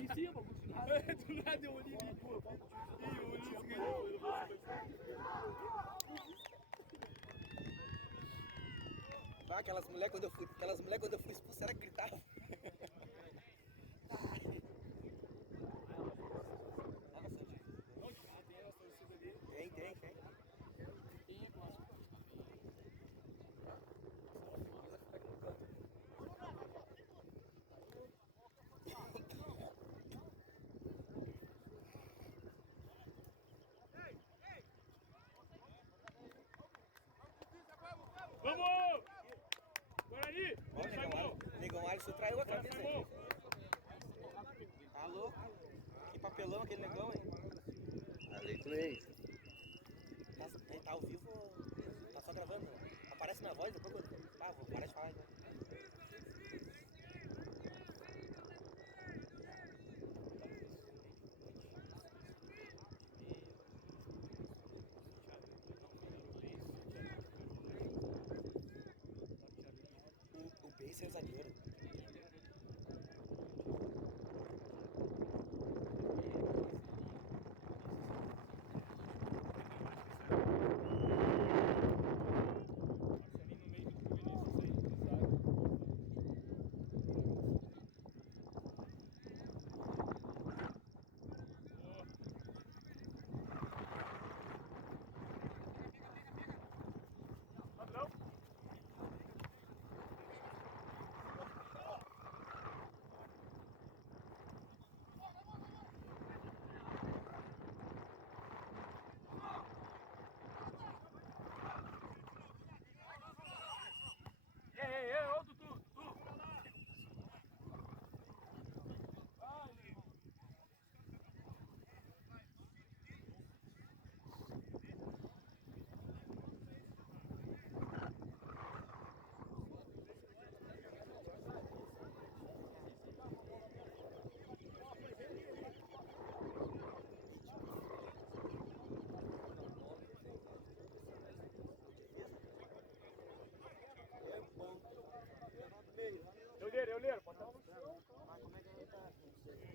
Em cima, continuar. Do nada eu olhei ali, pô. E o Ulisses ganhou. Aquelas mulheres quando eu fui expulso, ela gritava. Tem. Vamos! Guarani! Negão Alisson traiu outra vez aí. Tá louco? Que papelão aquele negão, hein? Ali com ele. Ele tá ao vivo, tá só gravando. Aparece minha voz, depois eu... Ah, vou parar de falar então. O Base é o zagueiro. Ô, Dudu! Eu leiro, pode estar no chão. Mas como é que ele tá? Deve ser esse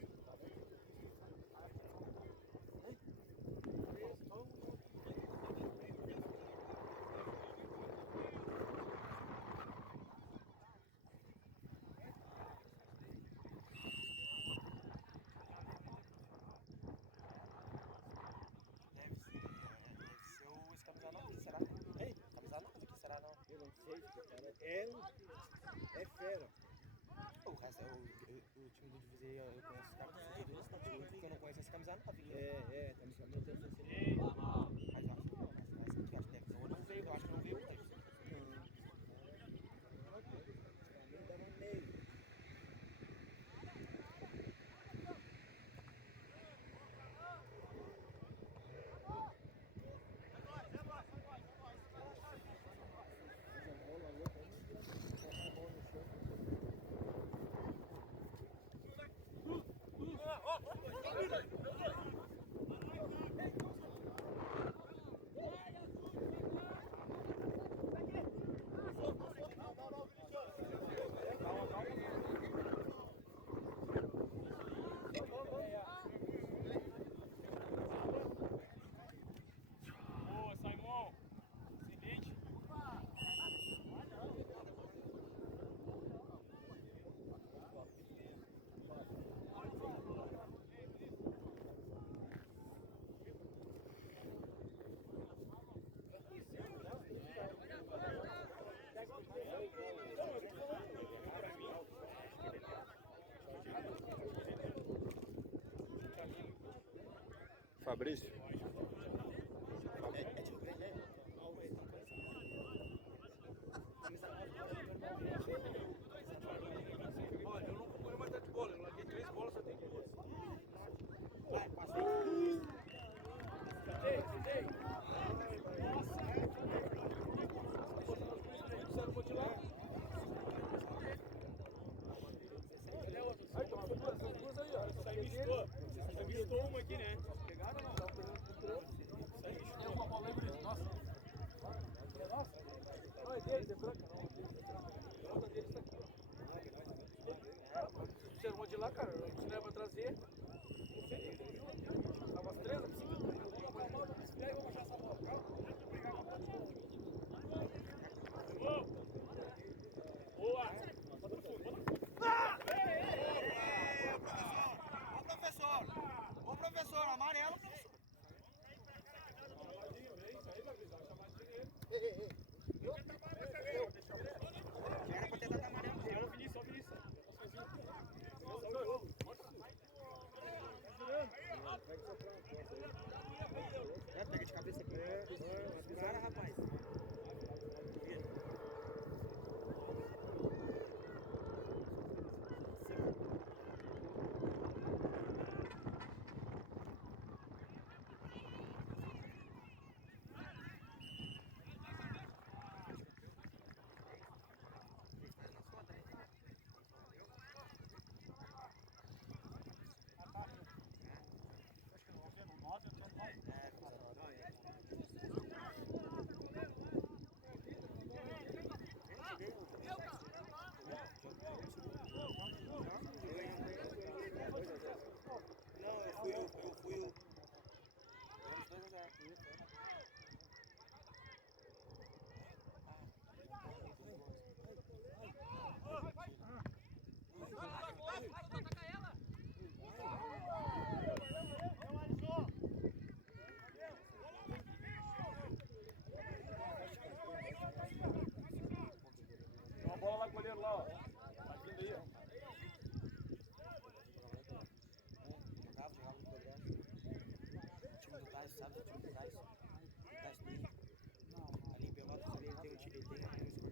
camisa nova aqui, será? Ei, camisa nova aqui, será não? Eu não sei, cara. É fera. O resto, o time do Divisei, eu conheço os caras do Divisei, o único que eu não conheço é esse camisa nova aqui. Camisa nova tem essa. Mas eu acho que não, essa aqui, acho que deve ser. Eu não veio, eu acho que não veio hoje. Pra mim dava meio. Boa, Simon! Excelente! Fabrício. É tio grande, né? Camisa nova. Olha, eu não acompanho mais de bola, eu larguei de de lá, cara. A gente leva a trazer. Não sei, tá umas 3 a 5. Vamos achar essa bola. Boa! Ô professor, amarelo, professor. Era pra tentar amarelo. Ó o Vinícius, ó o Vinícius. Pega de cabeça aqui. Para, rapaz. Não, eu fui o... Vamos 2-0. Tem uma bola lá, goleiro lá, ó. Tá vindo aí, ó. Jogava no progresso. O time do Tais, sabe? O time do Tais. O Tais Play. Ali em Pelotas, ali tem um escolinha dele ali.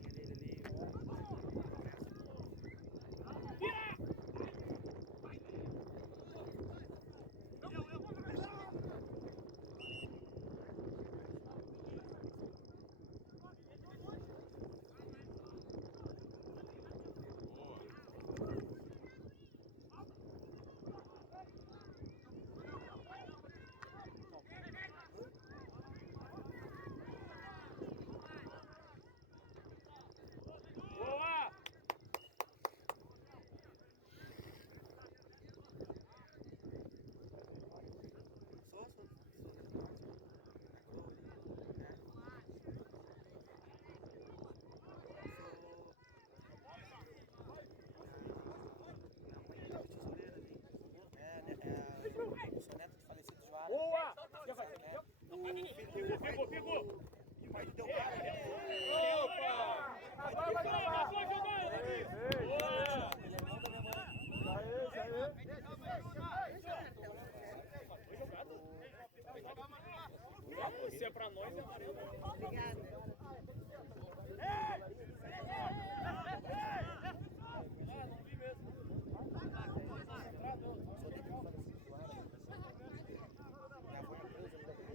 Boa! Eu sou neto de falecido Joara. Boa! Pegou. E o pai deu cara. Opa! Agora vai gravar! Boa! Ele é irmão da minha mãe. Se é pra nós, é amarelo. Não vi mesmo. Minha avó é presa da beleza.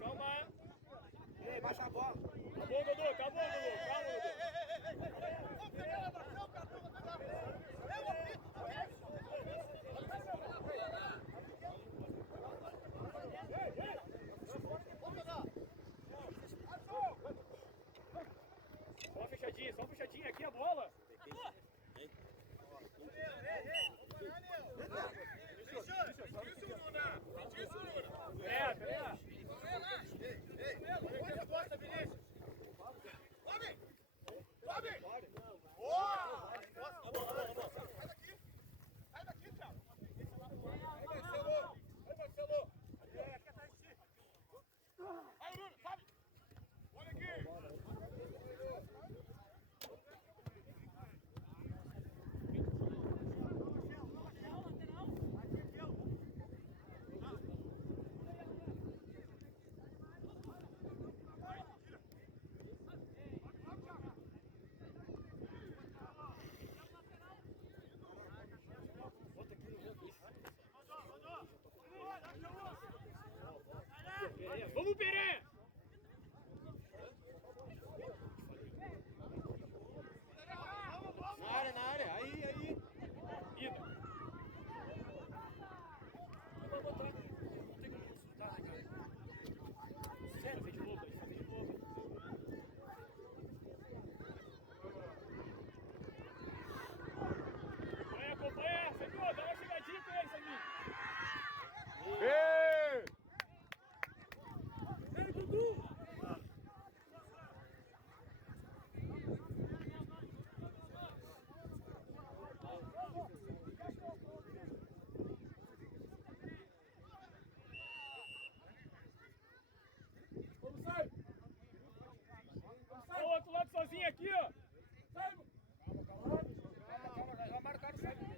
Calma. Ei, baixa a bola. Acabou, Dodô. Calma, Dodô. Só uma fechadinha aqui a bola. Pera. linha aqui, ó. Calma, já marcaram o sabe.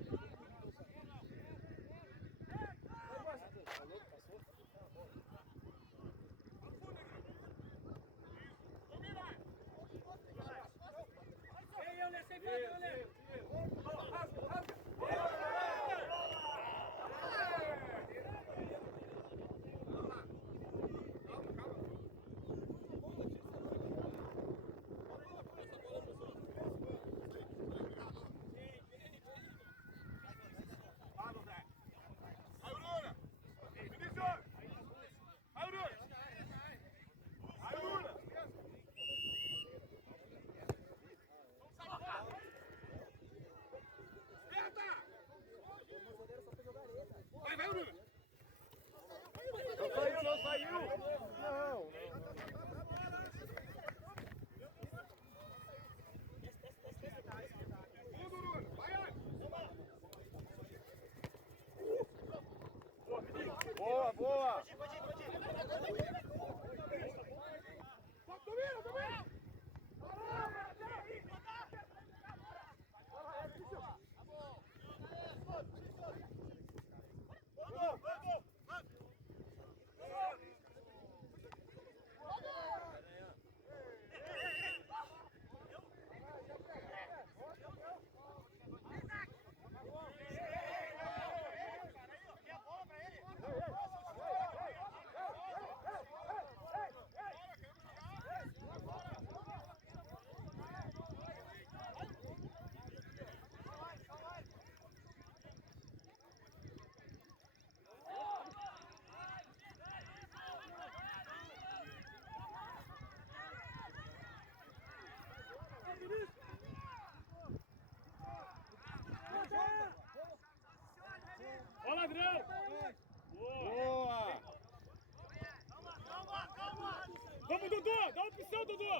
Não saiu! Não! Boa, boa! Ó, ladrão! Boa! Vamos, Dudu! Dá opção, Dudu!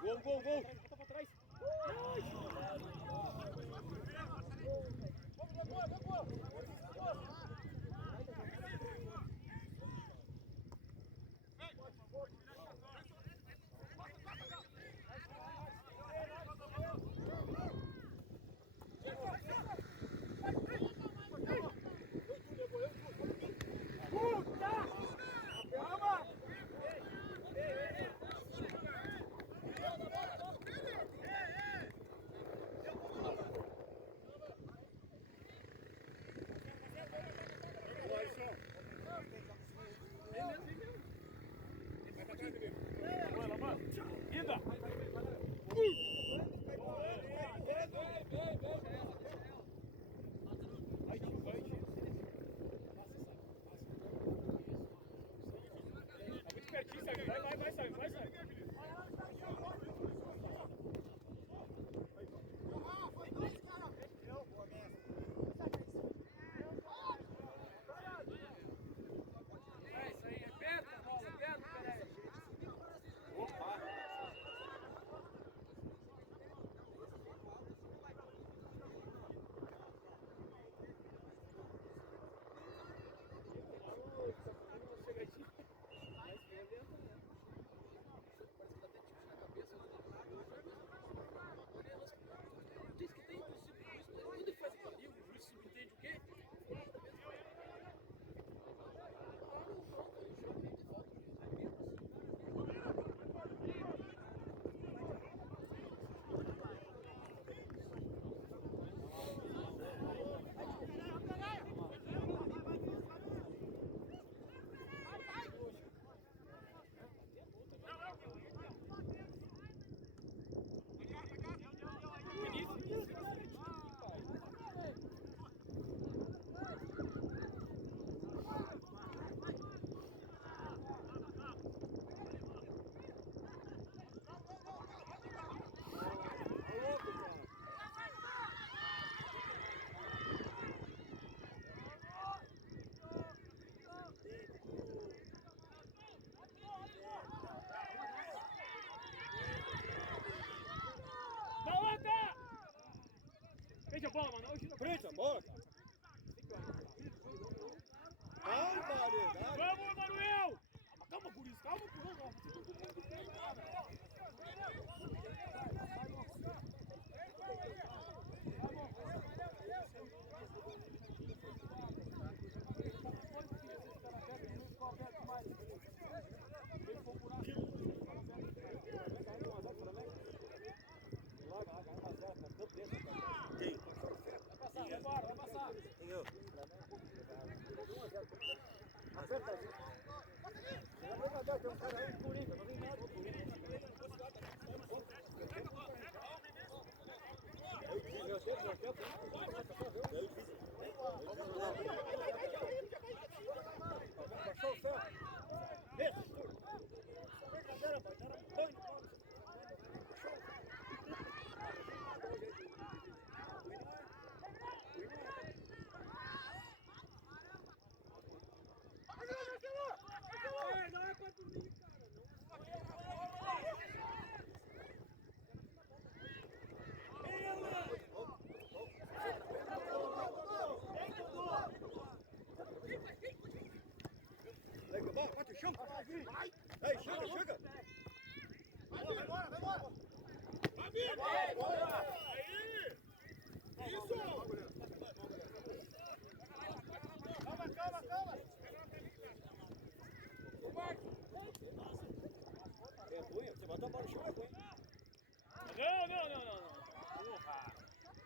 Gol, gol, gol! Volta pra trás! Linda! Muito pertinho, Sérgio. Vai, Sérgio, vai, Sérgio. É isso aí, é perto a bola, é perto, peraí. Opa! Diz que tem quando ele faz aquilo ali, o juiz subentende o quê? Frente a bola, mano. Frente a bola, cara. cá, tem um cara aí, Corinthians, não vem nada. Baixou o ferro. Esse, brincadeira, pai, era um tanque. Não é pra dormir, cara. Bate o chão. Aí, chega, chega. Vai embora, vai embora. Vai embora. Aí. Isso. Calma, calma, calma. É ruim, você botou a bola no chão, é ruim. Não. Porra.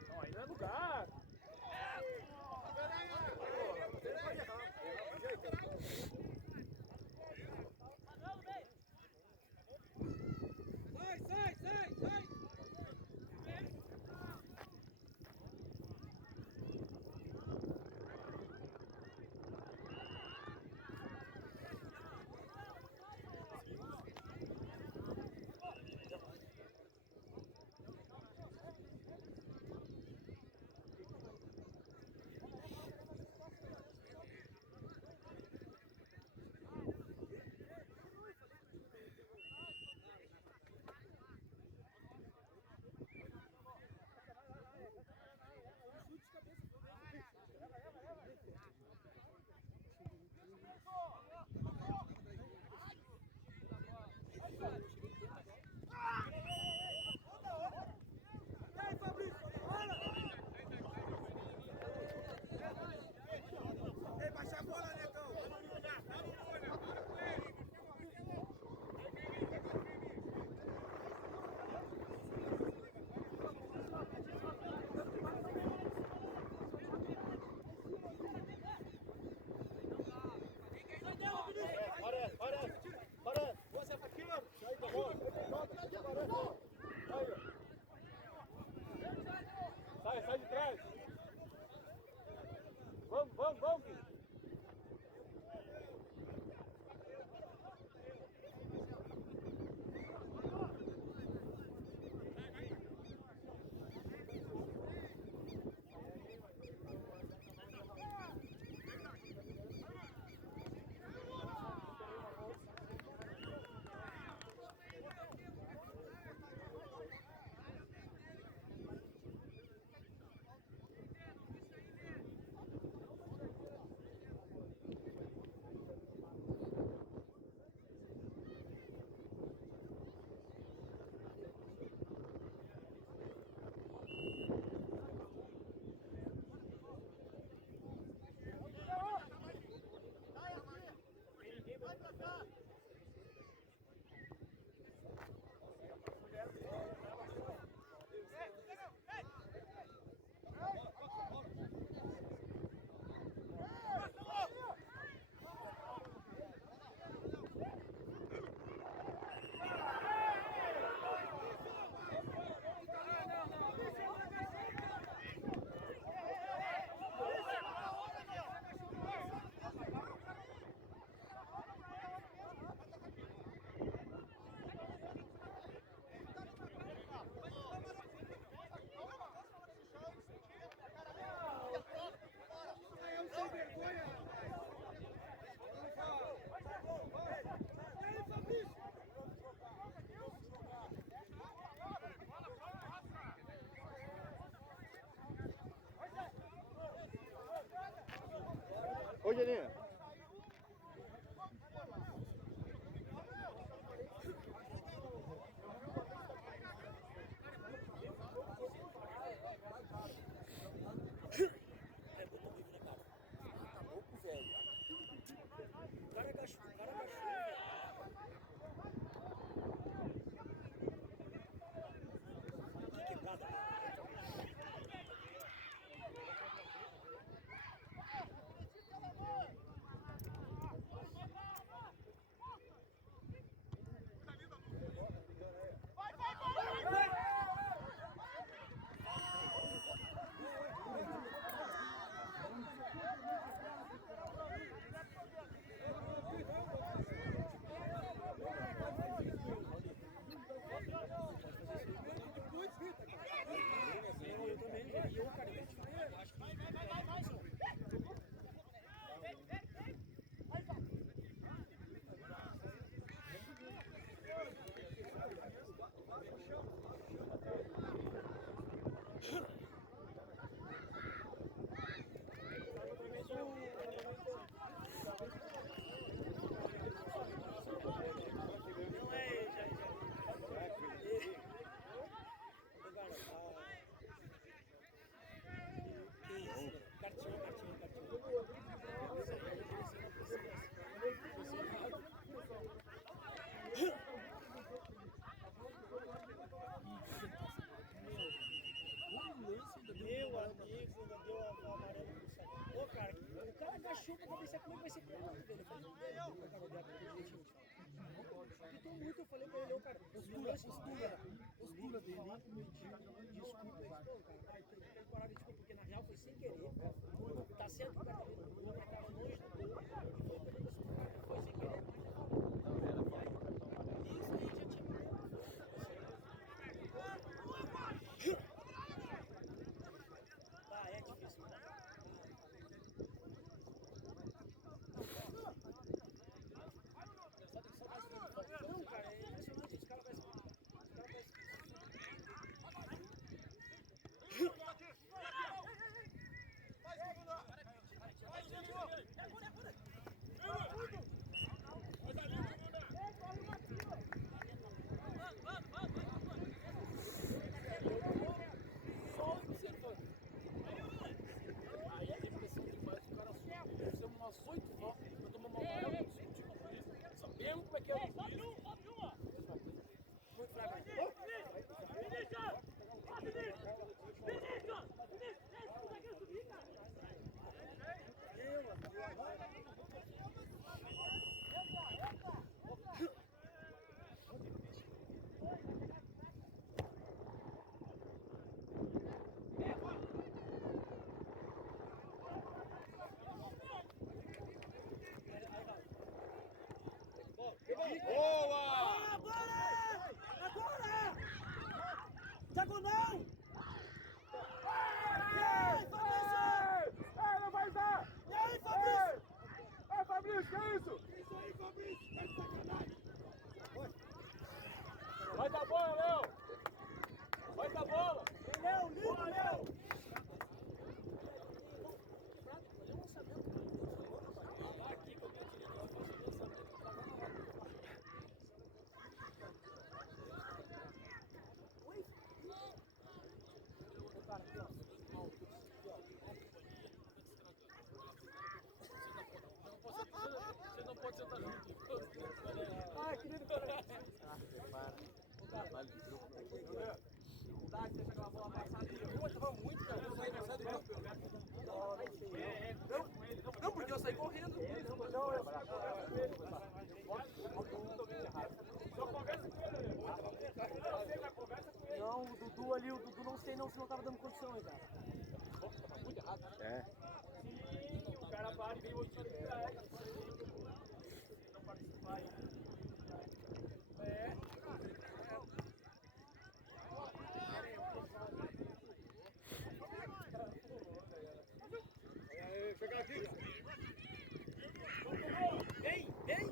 Não, aí não é lugar. Sai. Para. Você tá aqui, ó. Sai da bola. Sai de trás. Vamos, filho. Ô, Geninha. Muito, eu falei pra ele, cara, postura dele, desculpa, cara, tem que parar de desculpa, porque na real foi sem querer, tá certo que o cara tava longe do gol, foi sem querer, isso aí já tinha é difícil, né? Não, cara, é impressionante, os caras parecem... Só observando. Aí a impressão que faz o cara fizemos umas 8 voltas pra tomar uma amarela do último. Sabemos como é que é o juiz. Muito fraco. Boa! Bola! Agora! Diagonal! E aí, Fabrício? Não vai dar! E aí, Fabrício? Fabrício, que é isso? Isso aí, Fabrício! Tá de sacanagem! Vai dar bola, Léo! Vai dar bola! Léo, lindo, Léo! Você não pode sentar junto. Ai, querido, cara. Trabalho de grupo. Tá, deixa aquela bola passada. Eu tava muito, cara. Eu saí do campo. Não, porque eu saí correndo. Não, o Dudu ali, o Dudu não sei não se não tava dando condição aí, cara. Tá muito errado. É. Sim, o cara bate e vem outro ali pra ele. Não participar aí. Chegar aqui. Vem, vem.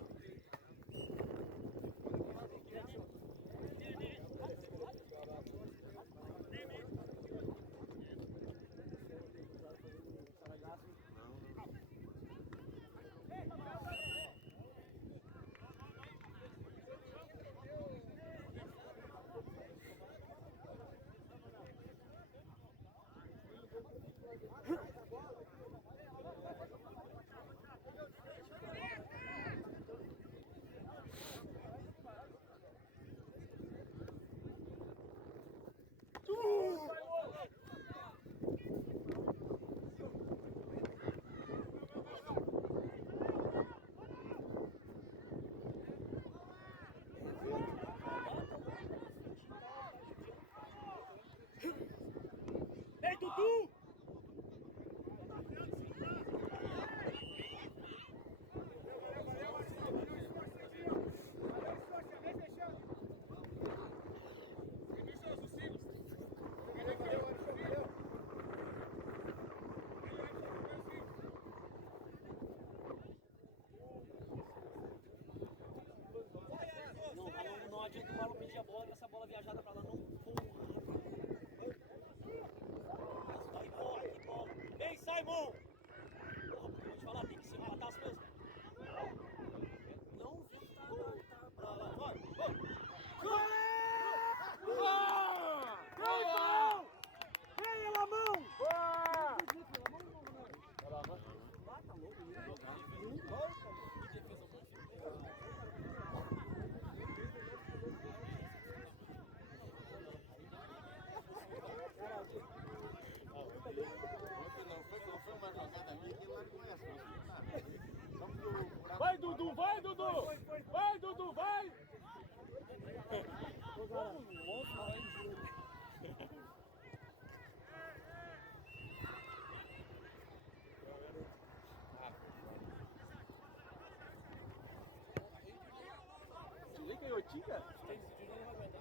ti, cara. Tem esse tiro, não vai aguentar.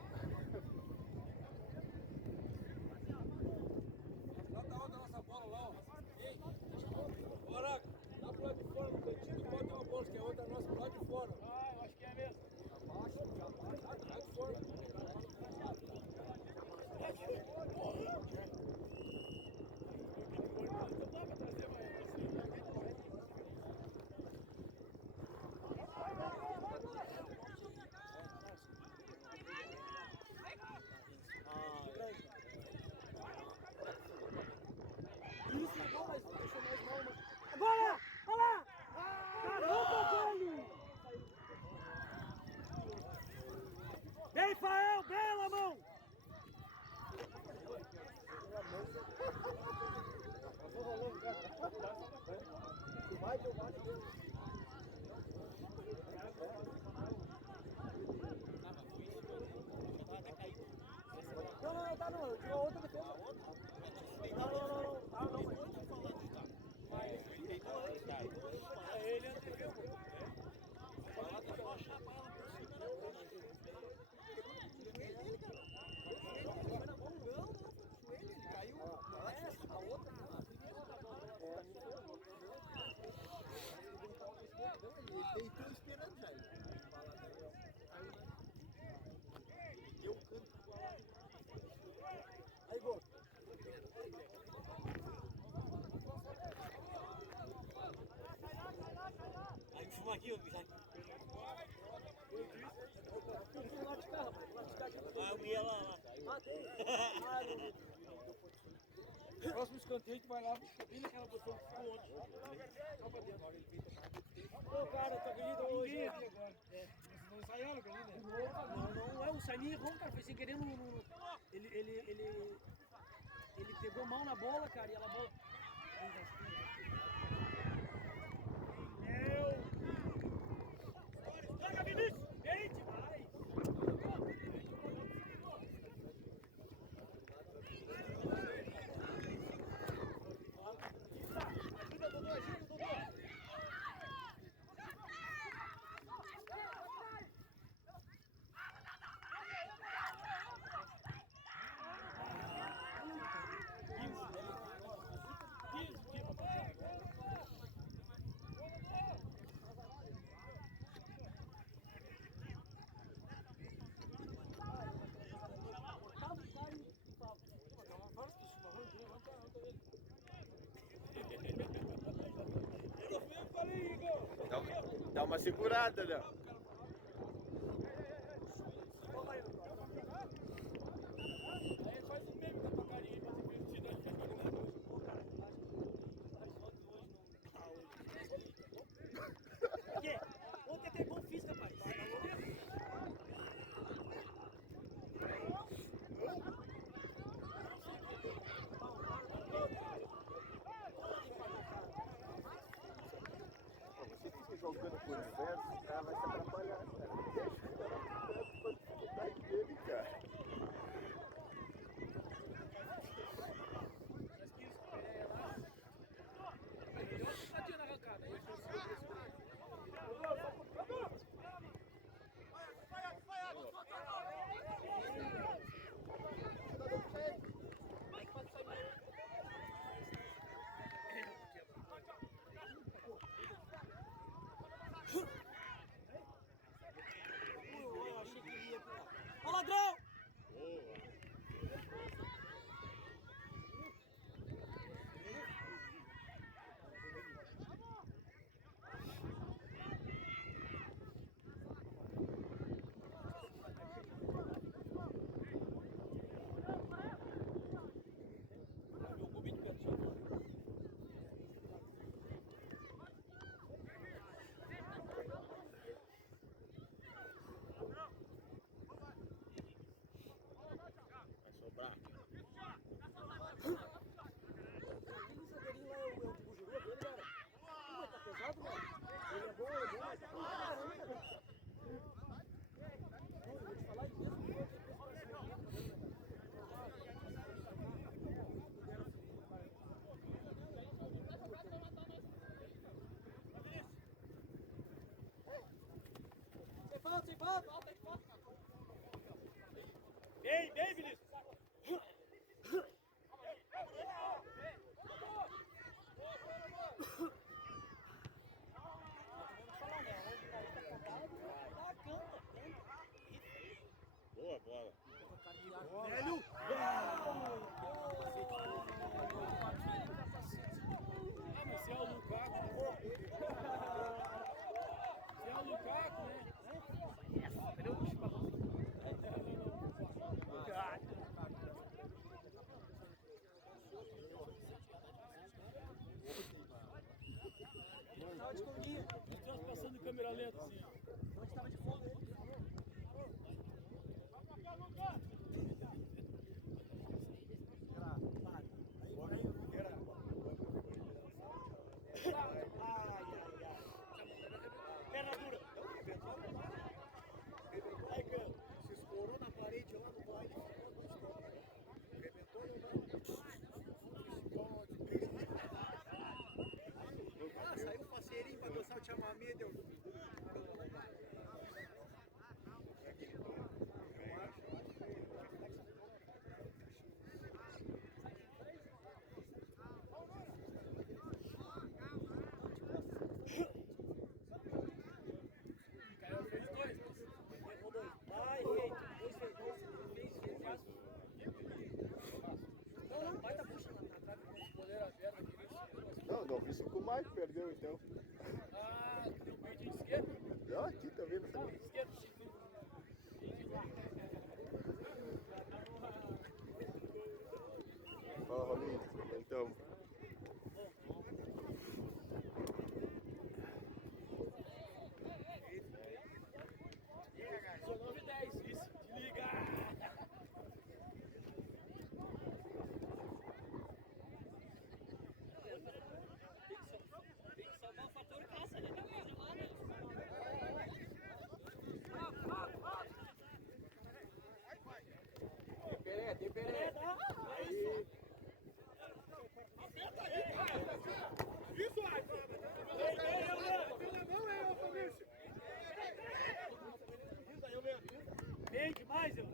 Lá da outra nossa bola lá, ó. Ei, bora, lá pro lado de fora, no cantinho do pode ter uma bola, que é outra nossa pro lado de fora. Ah, eu acho que é mesmo. Abaixa, já abaixa, lá de fora. Bola! Olha lá! Caramba, velho! Bem, Fael! Bela mão! Não, tá não. Tirou outra defesa. Não. Ele antecedeu. Deitou esperando já. Deu o canto do bola. Aí, gol. Aí fuma aqui, ó, bicho. Ah, eu ia lá. Próximo escanteio, tu vai lá, bem naquela posição que ficou ontem. Só pra dentro. Ô, cara, tu acredita hoje? Ninguém aqui agora. Vocês não ensaiaram aqui ali, né? Não é, o Saninho errou, cara, foi sem querer no... Ele pegou mal na bola, cara, e ela bola... Olha, Vinícius! Vem demais! Ajuda, Dodô! Dá uma segurada, né? Aí faz um meme da tua carinha pra ser divertido. Porque ontem tem bom fiz, rapaz. Você fica jogando por inverso, o cara vai se atrapalhar, cara. Deixa o cara com a dificuldade dele, cara. Na arrancada. Eu achei que ele ia pular. Ô, ladrão! Jogou bem de pertinho. Bem, Vinícius. Boa bola. Velho! Se é o Lukaku, estamos passando em câmera lenta assim. Estava de fome. Perna dura. Aí, cara. Se escorou na parede lá no baile, rebentou ou não? Ah, saiu faceirinho pra dançar o chamamé, deu. Caiu, fez dois. Errou dois. Ai, feito. Dois fez. Não, baita puxa na trave. Goleiro aberto aqui nesse. Não vi isso que o Mike perdeu então. Ah, que deu peito de esquerda. Não, aqui também não Não, sei. esquerda. Fala, Rolinho. Então. Sou 9 e 10, isso. Te liga. Tem que salvar o fator caça, né? Tem Peré. Aí. Isso, aí. Bem demais, eu.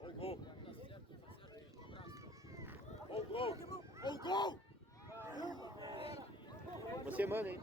Olha o gol. Olha o gol. Olha o gol. Uma semana, hein?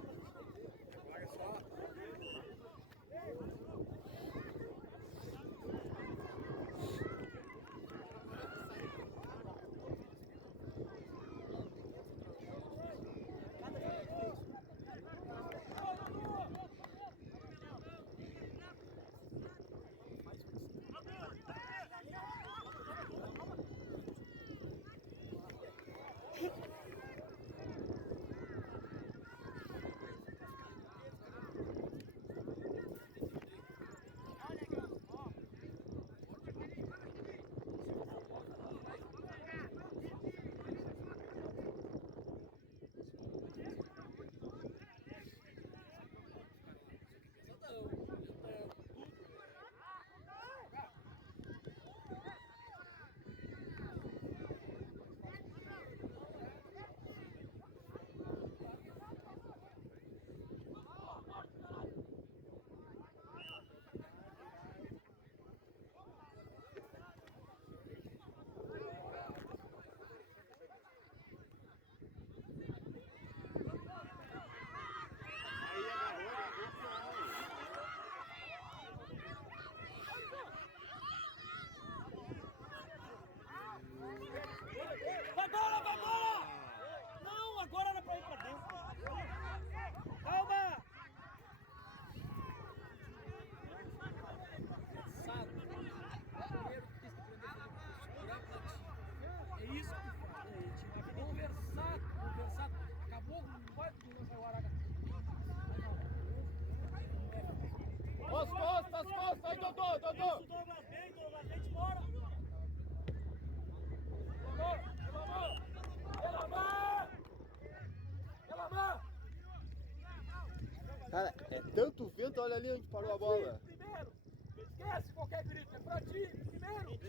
tanto vento, olha ali onde parou a bola. Primeiro, esquece qualquer grito, é pra ti, primeiro.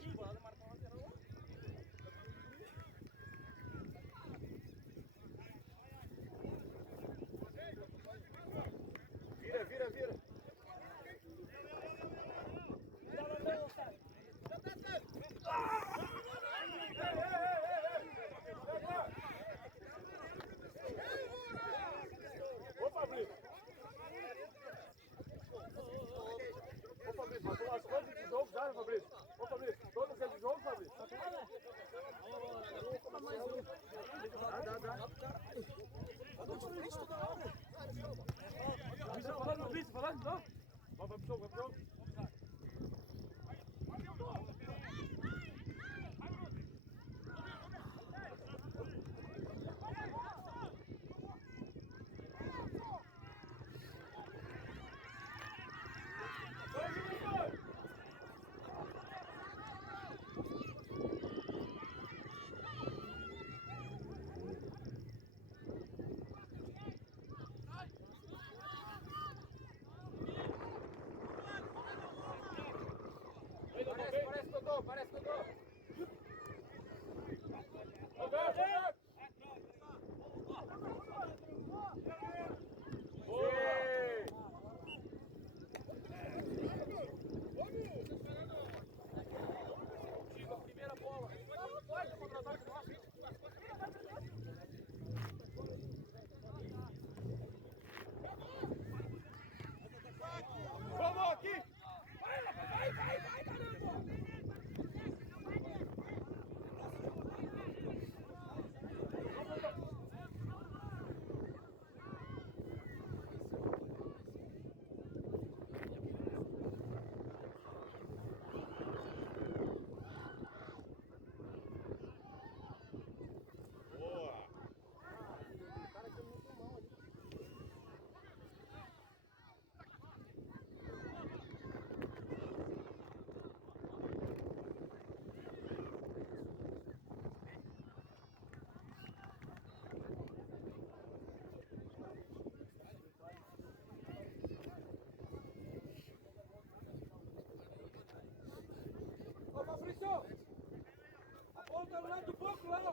Vira, vira, vira. Ô Fabrício, mas as coisas de jogo já, Fabrício? Ô Fabrício, todas as de jogo, Fabrício? Fabrício, falando, não? Vai pro jogo, vai pro jogo. Parece Dodô, parece Dodô. Primeira bola. Pode contratar com nós. Vamos aqui! Vai, caramba! Ô Fabrício! A bola tá no lado do banco lá, ó!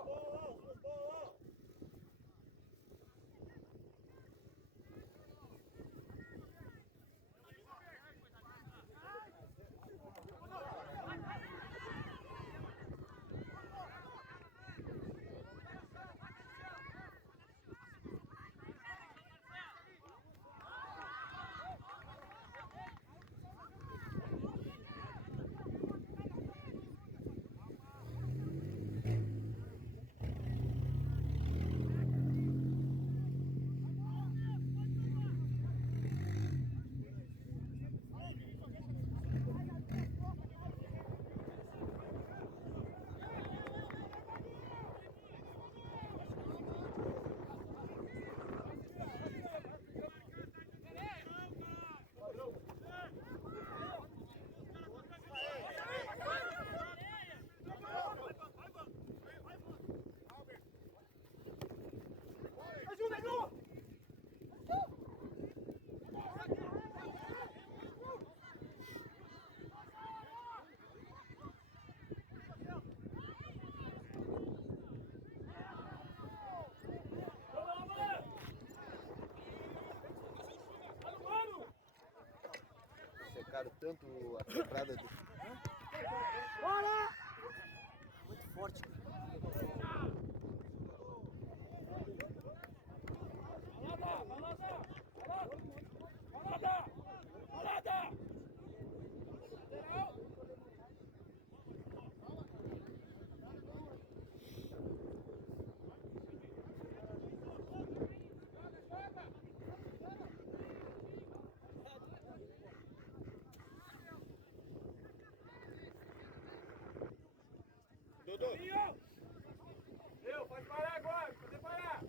Secaram tanto a quebrada do... Muito forte. Dodô! Deu, pode parar agora, pode parar!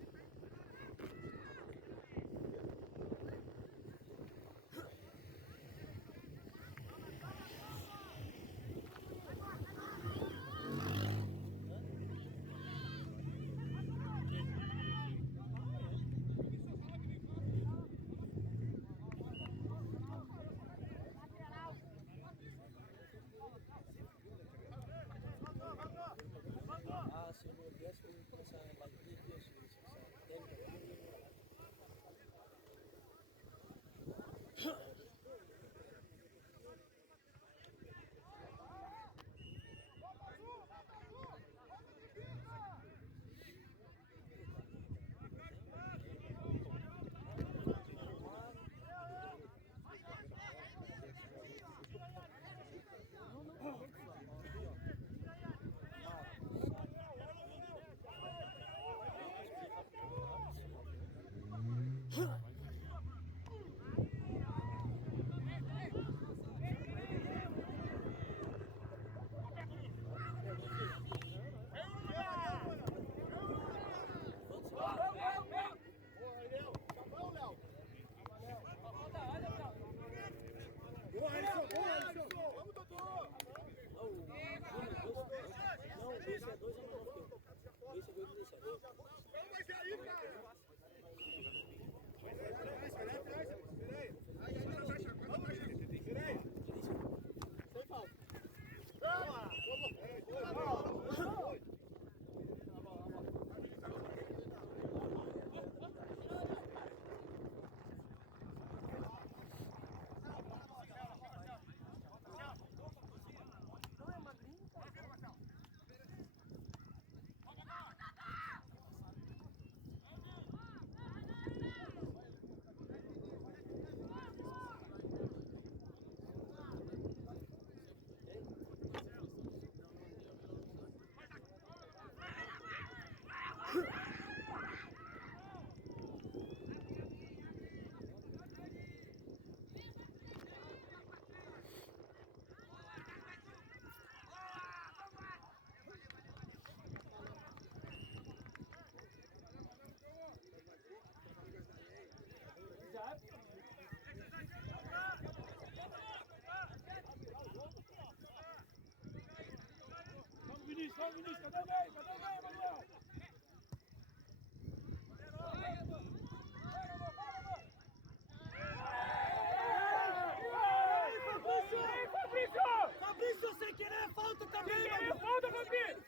Só o Vinícius, cadê o meio? Cadê o meio, Manuel? Fabrício, sem querer, falta também! Sem querer, falta, Fabrício!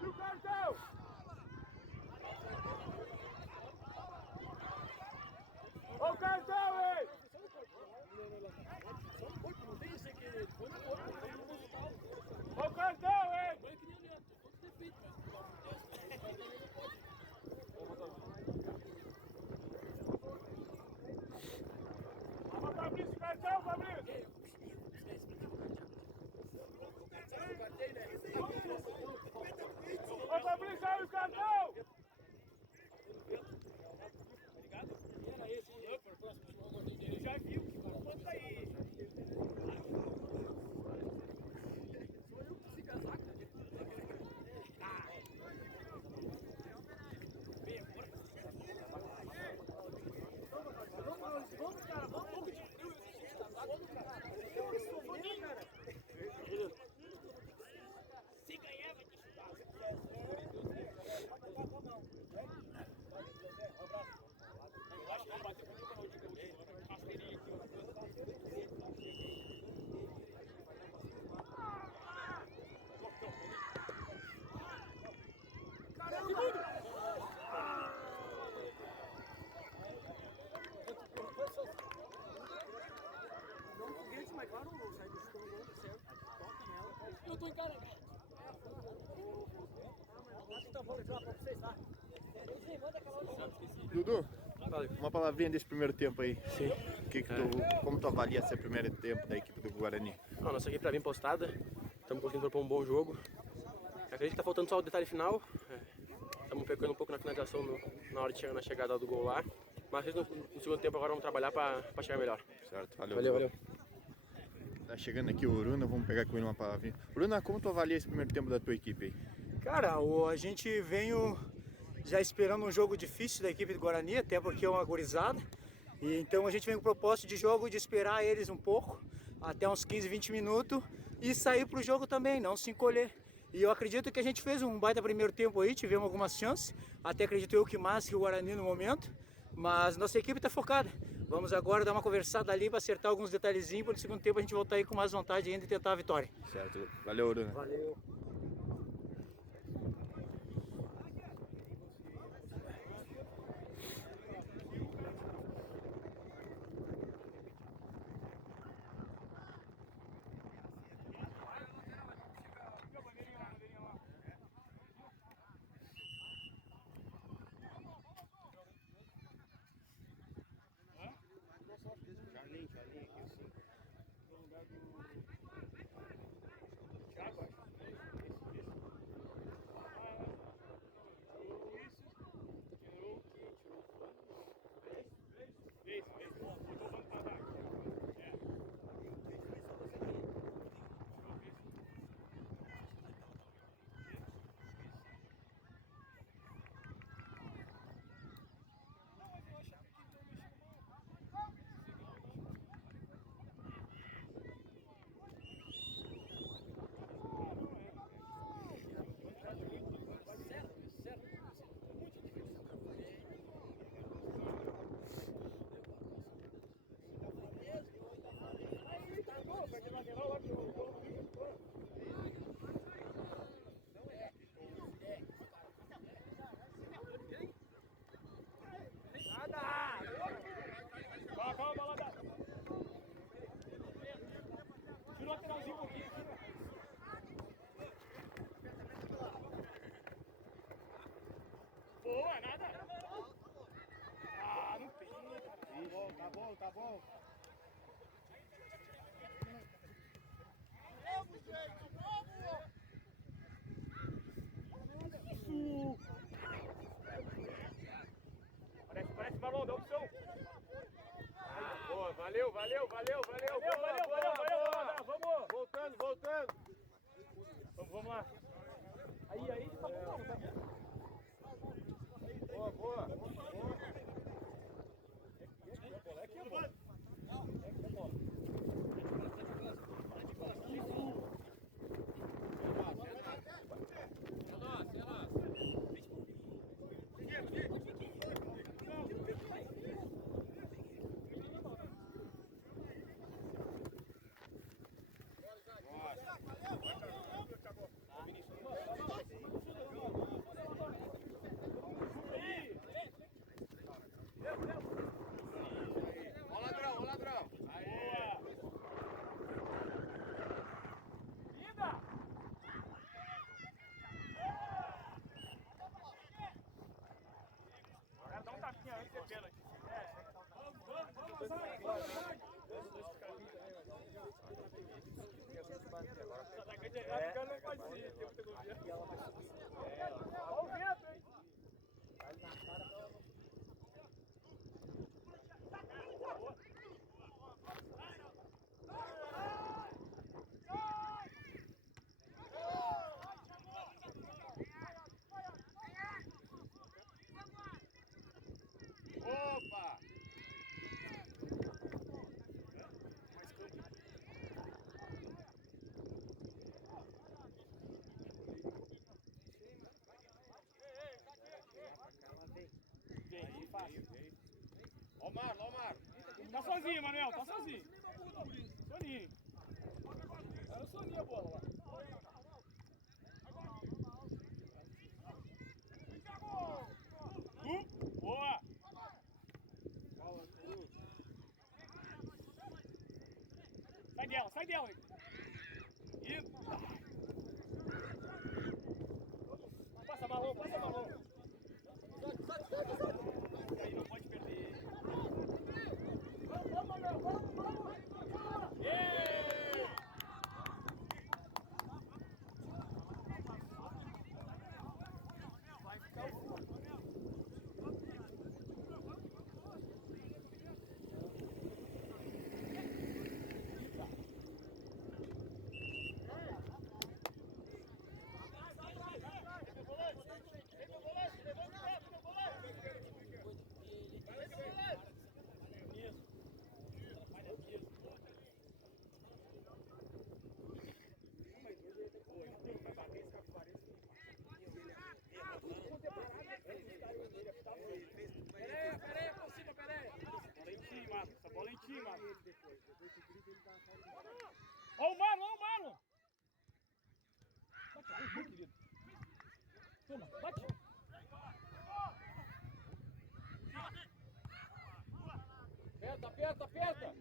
E o cartão? Olha o cartão, hein? Não tem sem querer, foi no corpo, foi no musical. Olha o cartão, hein? Foi que nem o Leandro, todo defeito, Olha o Fabrício, cartão, Fabrício! Ô Fabrício, olha o cartão! Era esse, hein? Para o próximo jogo, ele já viu que o quanto aí. Sou eu que se casar, cara. Vem agora. Vamos, cara, vamos. Pouco de frio, vamos, cara. Eu sou boninho, cara. Se ganhar, vai te chutar. Eu tô encarando. Acho que tá bom, legal pra vocês, tá? Manda aquela outra. Dudu, uma palavrinha desse primeiro tempo aí. Sim. Como tu avalia esse primeiro tempo da equipe do Guarani? Não, nossa equipe tá bem postada, estamos conseguindo propor um bom jogo. Eu acredito que tá faltando só o detalhe final. Estamos pecando um pouco na finalização na hora de chegar na chegada do gol lá. Mas no segundo tempo agora vamos trabalhar para chegar melhor. Certo, valeu. Valeu. Tá chegando aqui o Uruna, vamos pegar com ele uma palavrinha. Uruna, como tu avalia esse primeiro tempo da tua equipe aí? Cara, a gente veio já esperando um jogo difícil da equipe do Guarani, até porque é uma gurizada. E então a gente vem com o propósito de jogo de esperar eles um pouco, até uns 15, 20 minutos, e sair pro jogo também, não se encolher. E eu acredito que a gente fez um baita primeiro tempo aí, tivemos algumas chances, até acredito eu que mais que o Guarani no momento, mas nossa equipe está focada. Vamos agora dar uma conversada ali para acertar alguns detalhezinhos, para no segundo tempo a gente voltar aí com mais vontade ainda e tentar a vitória. Certo, valeu, Uruna. Valeu. Thiago, acho. sozinho, Manuel, tá sozinho. Soninho. Era o Soninho a bola lá. Boa! Sai dela! Isso! Passa balão! E aí não pode perder. Vamos, Manuel! Vamos! Vai ficar o... Bola em cima. Ó o Marlon! Bate, querido. Toma, bate. Aperta!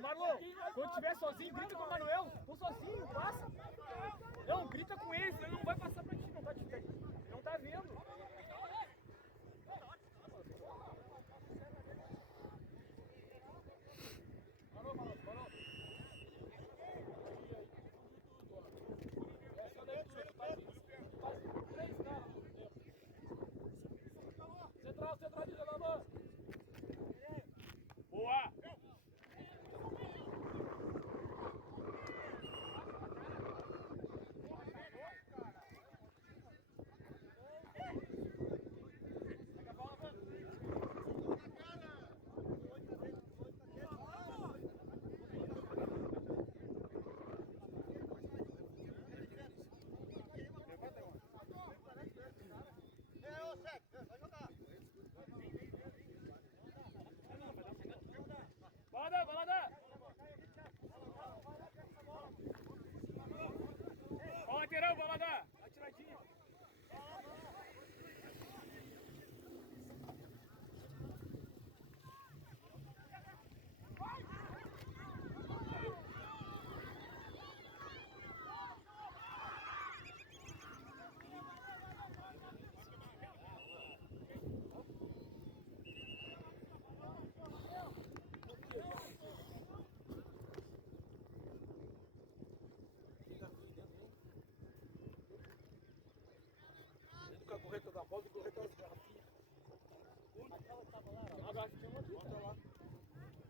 Marlon, quando estiver sozinho, grita com o Manuel. Tô sozinho, passa. Não, grita com ele, senão ele não vai passar pra ti, não tá te vendo. Ele não tá vendo. Parou. Essa daí tu faz 3 caras no tempo. Centraliza, Namã. Boa! Balada! Ó, lateral, Balada! Atiradinha! Correta da bola e correta das garrafinhas. Aquela que tava lá, a garrafinha outra lá.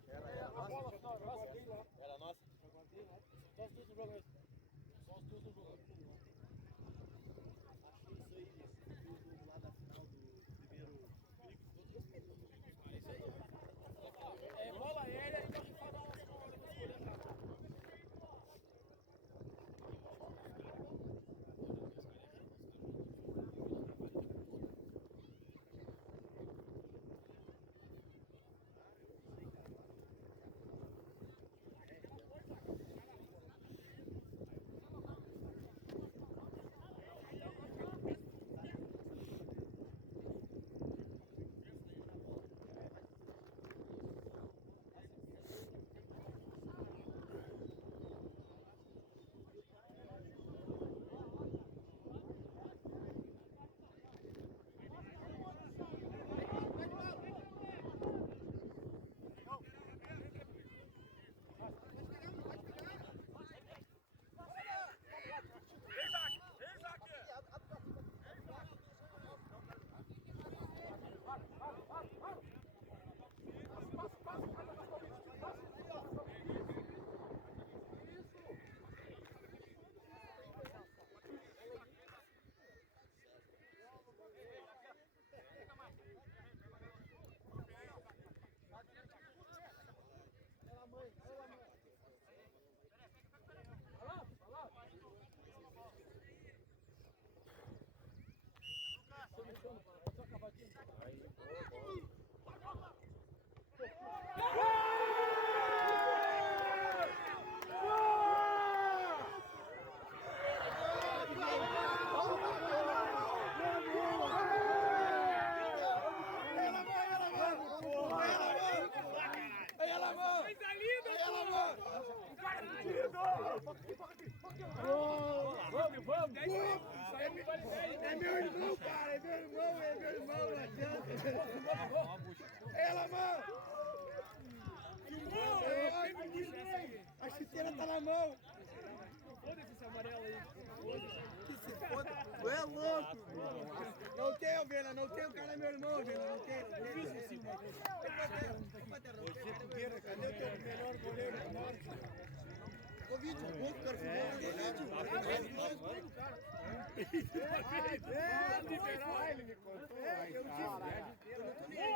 Era nossa. Era nossa. Só os dois no jogo. Achei isso aí, do lado da final do primeiro. É isso aí. É bola aérea e vai falar umas bolas pra escolher, cara. 10 segundos. Isso aí é muito vale 10. É meu irmão, cara, é meu irmão, não adianta. Ela, mano! A chuteira tá na mão. Foda-se esse amarelo aí. Que se foda. Tu é louco, não tem, Ovelha, não tem, o cara é meu irmão, Ovelha, não tem. Cadê o teu melhor goleiro do norte? O vídeo, o gol do Carfidão, o vídeo. Ele me contou. Eu não tô nem aí.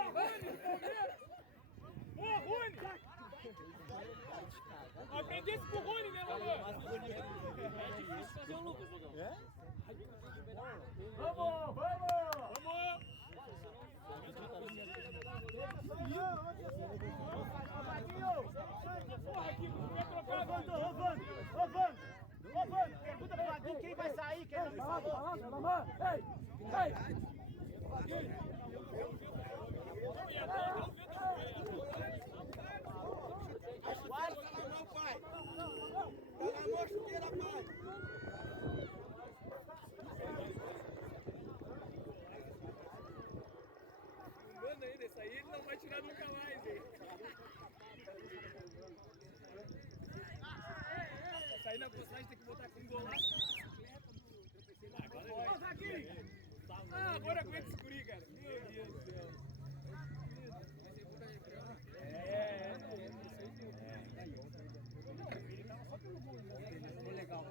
Boa, Rony! Aprendesse com o Rony, né, mano? É difícil fazer o Lucas, Lugão. É? Vamos! Porra, aqui, não vai trocar. Ô, Vando, pergunta pro Vaguinho quem vai sair, quem não falou. Guarda, tá na mão, pai. Tá na mão, chuteira, pai. Manda ainda, esse aí ele não vai tirar nunca mais, hein? Pra sair na postagem tem que botar com golaço. Agora aguenta esse guri, cara. Meu Deus do céu. Legal.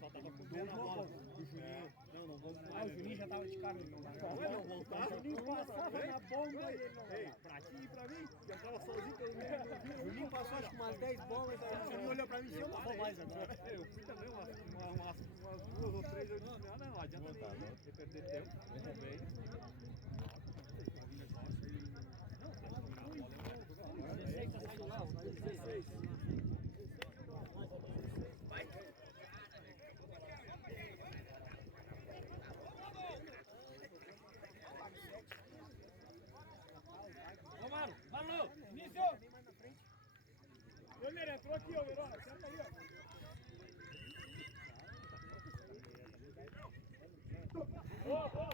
Só tava com dor na bola do Juninho. Não voltava. O Juninho já tava de cara, ele não voltava. O Juninho passava na bomba e ele não voltava. Pra ti e pra mim, que eu tava sozinho pelo meio. O Juninho passou acho que umas 10 bolas, aí o Juninho olhou pra mim e disse, eu não vou mais agora. Eu fui também umas 2 ou 3, eu disse, não adianta perder tempo, também. Mano, valeu! Início! Ô, Mira, entrou aqui, ô, Verona. Senta aí, ó. Boa!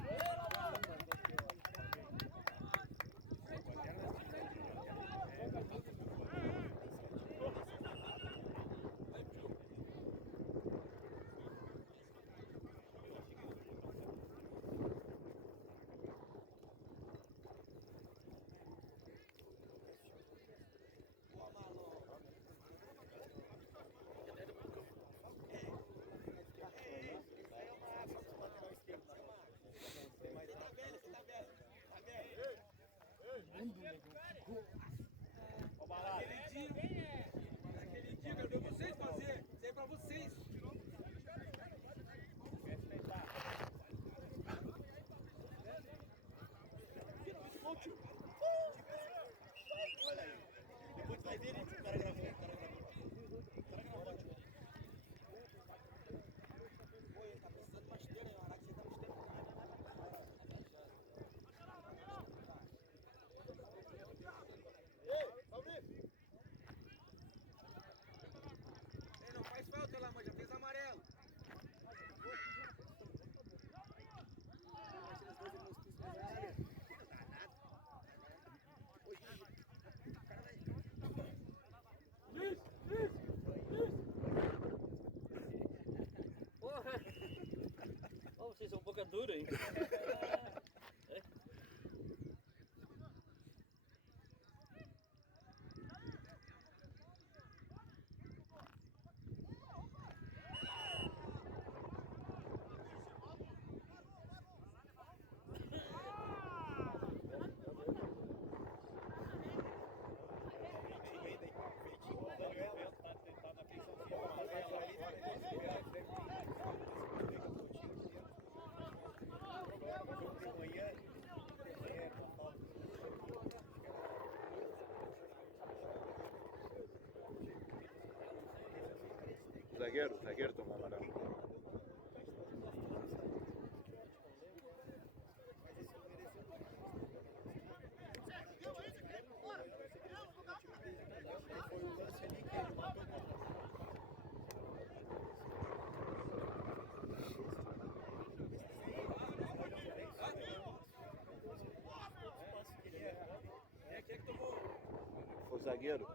Aquele dia, cara, pra vocês fazer. Isso aí é pra vocês. Depois vai ver, o cara gravou. Pô, ele tá precisando de uma esteira, hein? O Araque tá precisando de uma não faz falta lá, mas já fez amarelo. Porra! Oh, vocês são um pouco duros, hein? Zagueiro tomou amarelo. zagueiro.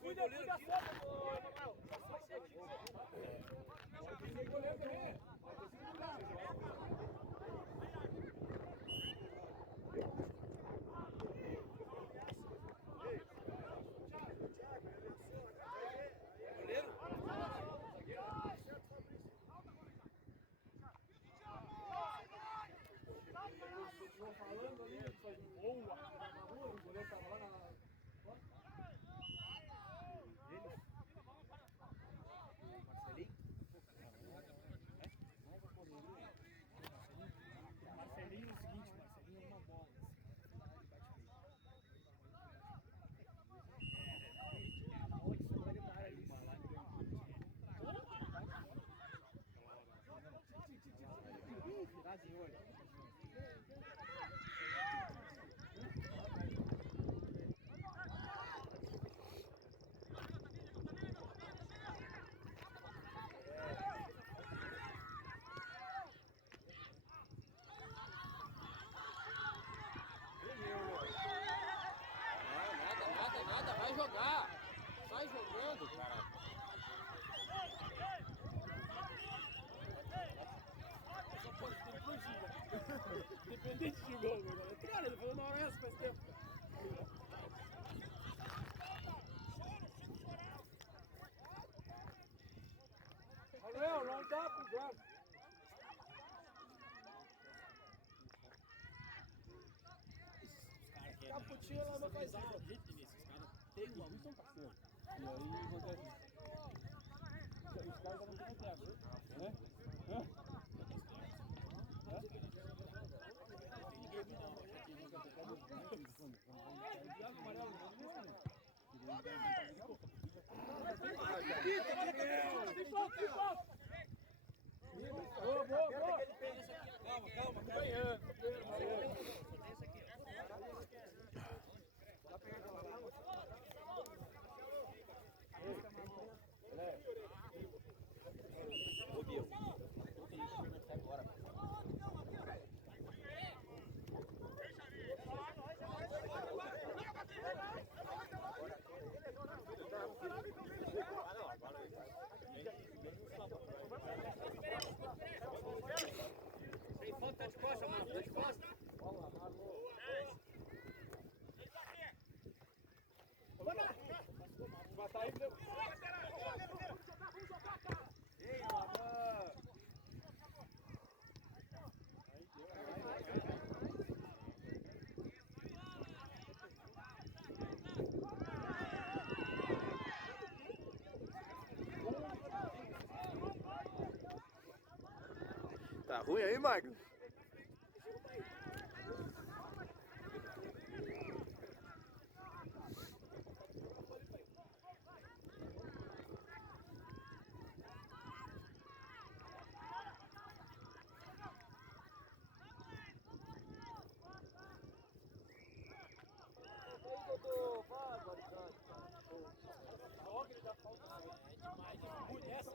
Cuida, cuida só, Emanuel. Falando ali, faz um gol, o goleiro tava lá na... Marcelinho é o seguinte, Marcelinho é uma bola. Nada, vai jogar. Sai jogando, cara. Só pode ter que gira. Independente de gol, né? Cara, ele falou na hora essa faz tempo. Manuel, não dá pro jogo. Caputinho lá não faz nada. Tem uma, muito são parceiros. E aí acontece isso. Os caras não têm tempo, né? Boa. Calma. Ganhando. Tem foto, tá de costa, mano, tá de costa. Vai sair, ei, mano. Tá ruim aí, Magno?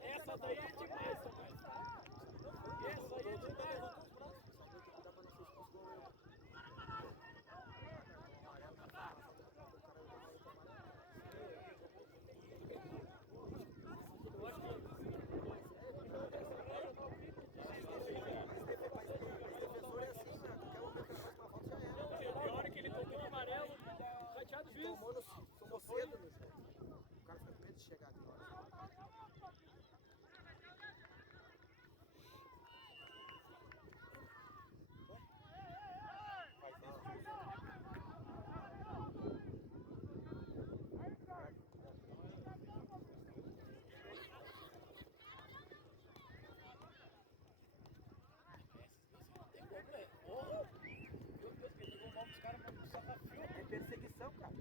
Essa daí é demais também. Essa aí é demais. Na hora que ele tomou o amarelo, chateado juiz. Tomou cedo no jogo. O cara ficou com medo de chegar de hora. É perseguição, cara.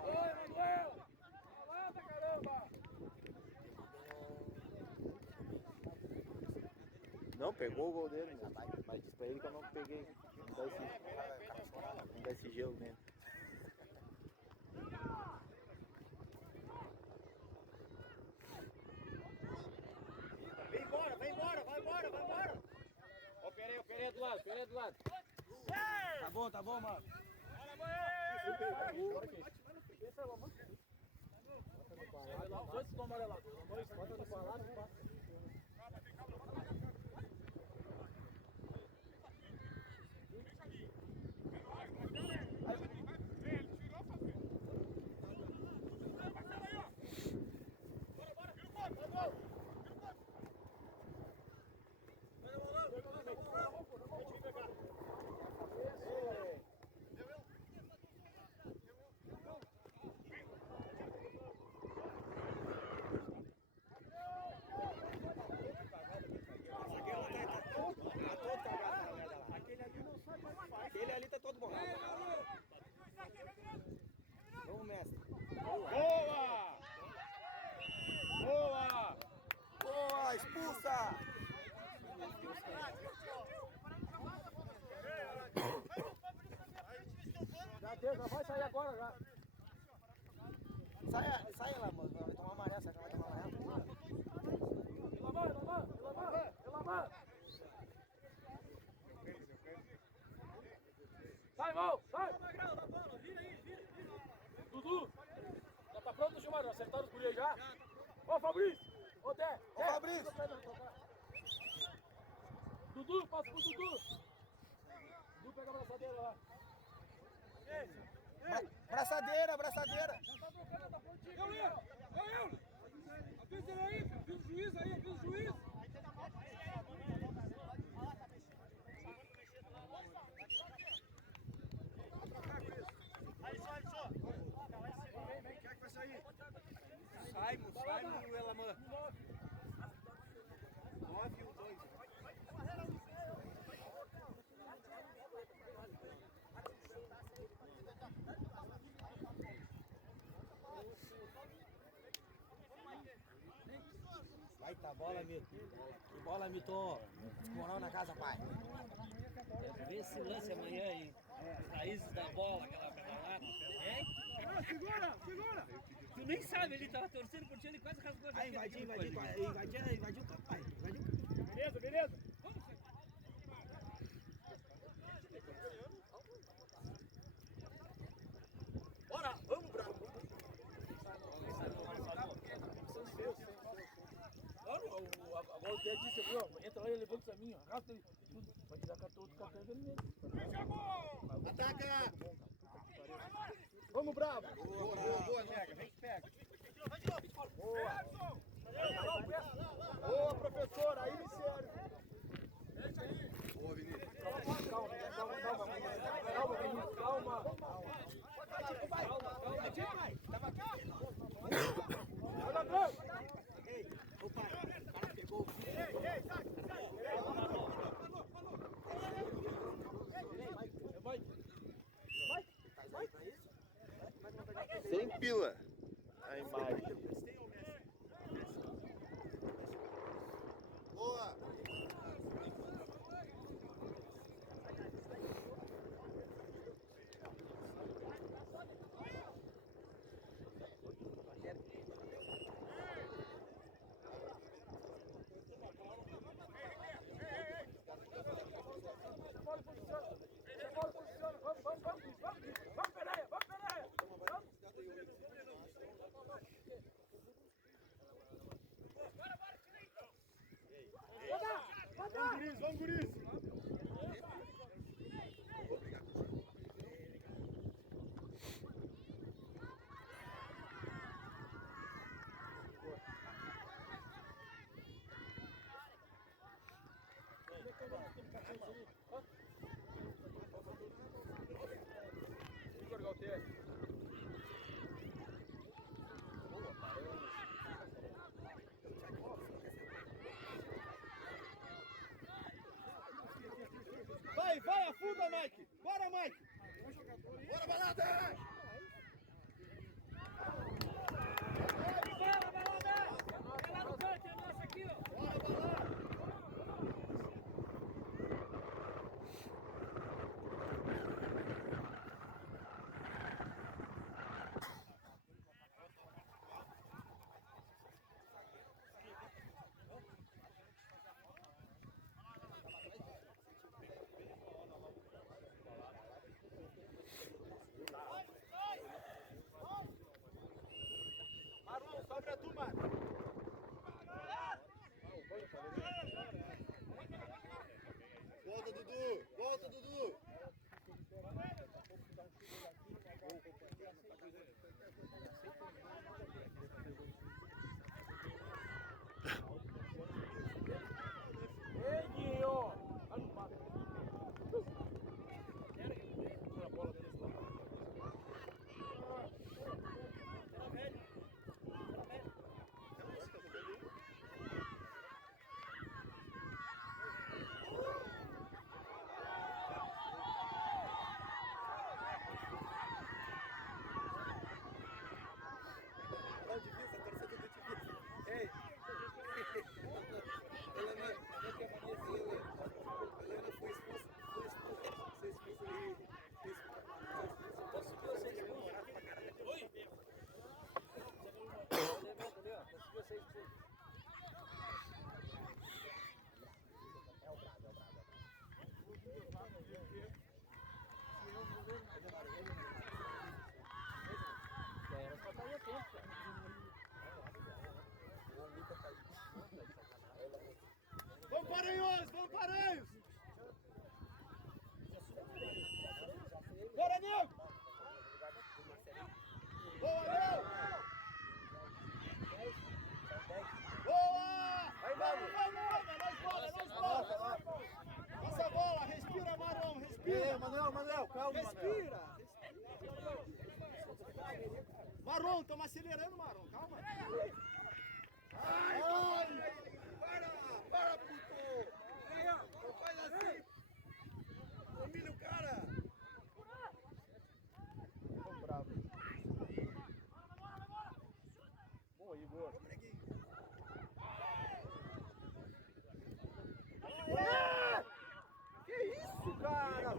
Oi, Manuel! Falada, caramba! Não, pegou o gol dele, né? Mas diz pra ele que eu não peguei. Não dá esse gelo nele. aí do lado, pega aí do lado. Tá bom, mano. Dois estão amarelados. Bota no parado e passa. Aquele ali tá todo borrado. Vamos, mestre. Boa! Boa! Boa, expulsa! Já deu, já vai sair agora já. Sai lá, mano. Vai tomar amarelo, sai que vai tomar amarelo. Elamar! Sai, Val! Sai! Dudu! Já tá pronto, Gilmar? Acertaram os guri já? Ô, Fabrício! Ô, Dé! Ô, Fabrício! Dudu, passa pro Dudu! Dudu pega a braçadeira lá. Braçadeira, braçadeira! Já tá trocando, tá prontinho. Eu! Avisa ele aí, avisa o juiz aí, avisa o juiz! Sai no Elamã. 9 e o 2. Vai tá bola, Mito. Que bola, Mito. Moral na casa, pai. Vê esse lance amanhã aí. As raízes da bola, aquela pedalada. Hein? Segura! Tu nem sabe, ele tava torcendo por ti, ele quase rasgou a jaqueta. Invadiu o campo, pai. Beleza! Bora! Vamos, Bravo! A bola dele disse, viu? Entra lá e levanta esse caminho, arrasta ele. Vai tirar outro cartão vermelho. Ataca! Vamos, Bravo! Boa, Nega. Vem que pega. Boa, professor, aí sério. Boa, Vinícius. Calma, Vinícius, calma. Joga, Bravo! O cara pegou o Sem pila. A imagem. Boa! Vamos, guris! Vai, afunda, Mike! Bora, Mike! Bora, balada! Boa, Léo! Boa! Vamos, é nós bola! Passa a bola, respira, Marão, respira! Manuel, calma, Respira! Marrom, estamos acelerando, Marrom, calma! Ai! Para, puto! Não faz assim! Humilha o cara! Tô bravo. Boa, Igor. Que isso, cara?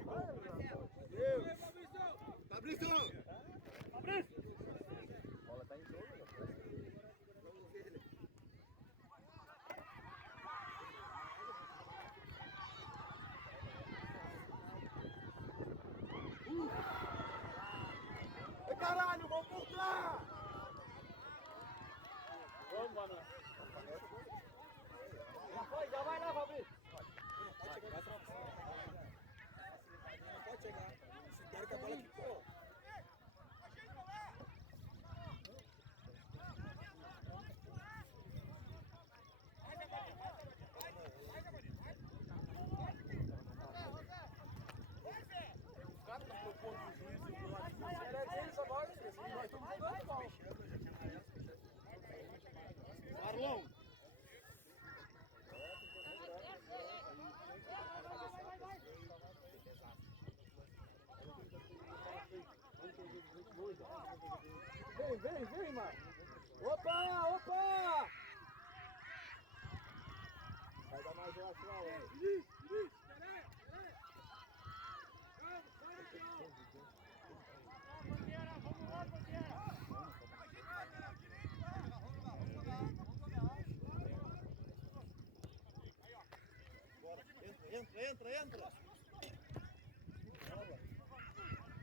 Meu Deus! Fabrício! Fabrício! A bola tá em jogo, vamos ver ele. Caralho, vamos voltar! Vamos, mano! Já vai lá, Fabrício! Pode chegar. Espero que a bola quicou. Marlon! Vem, mano! Opa! Vai dar mais uma sua hora. Entra!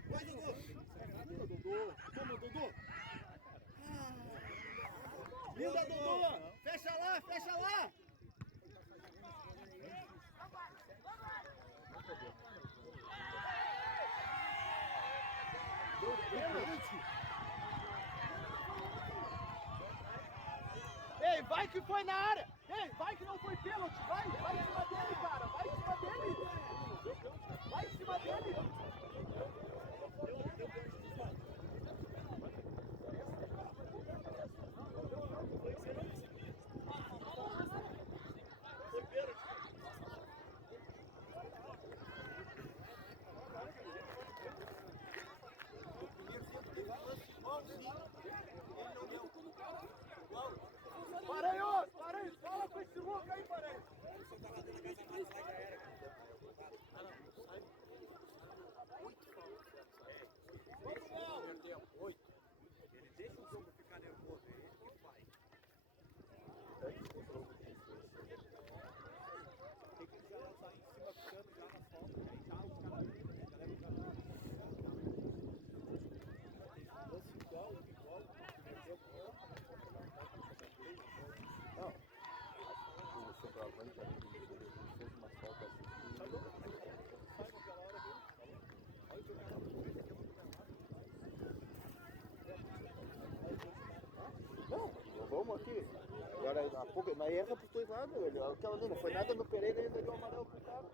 Vai, Dudu! Toma, Dudu! Linda, Dudu! Fecha lá! Ei, vai que foi na área! Ei, vai que não foi pênalti! Vai em cima dele, cara! Vai em cima dele! Parei! Fala com esse louco aí, Parei! Ele deixa o jogo ficar nervoso, é ele que faz. Tem que já sair em cima ficando já na falta, aí já os caras já levam o cara. Igual. Não. O centroavante fez uma falta assim. Não, vamos aqui. Agora, há pouco, mas erra pros dois lados. Aquela ali não foi nada no Pereira, ainda deu amarelo pro cara.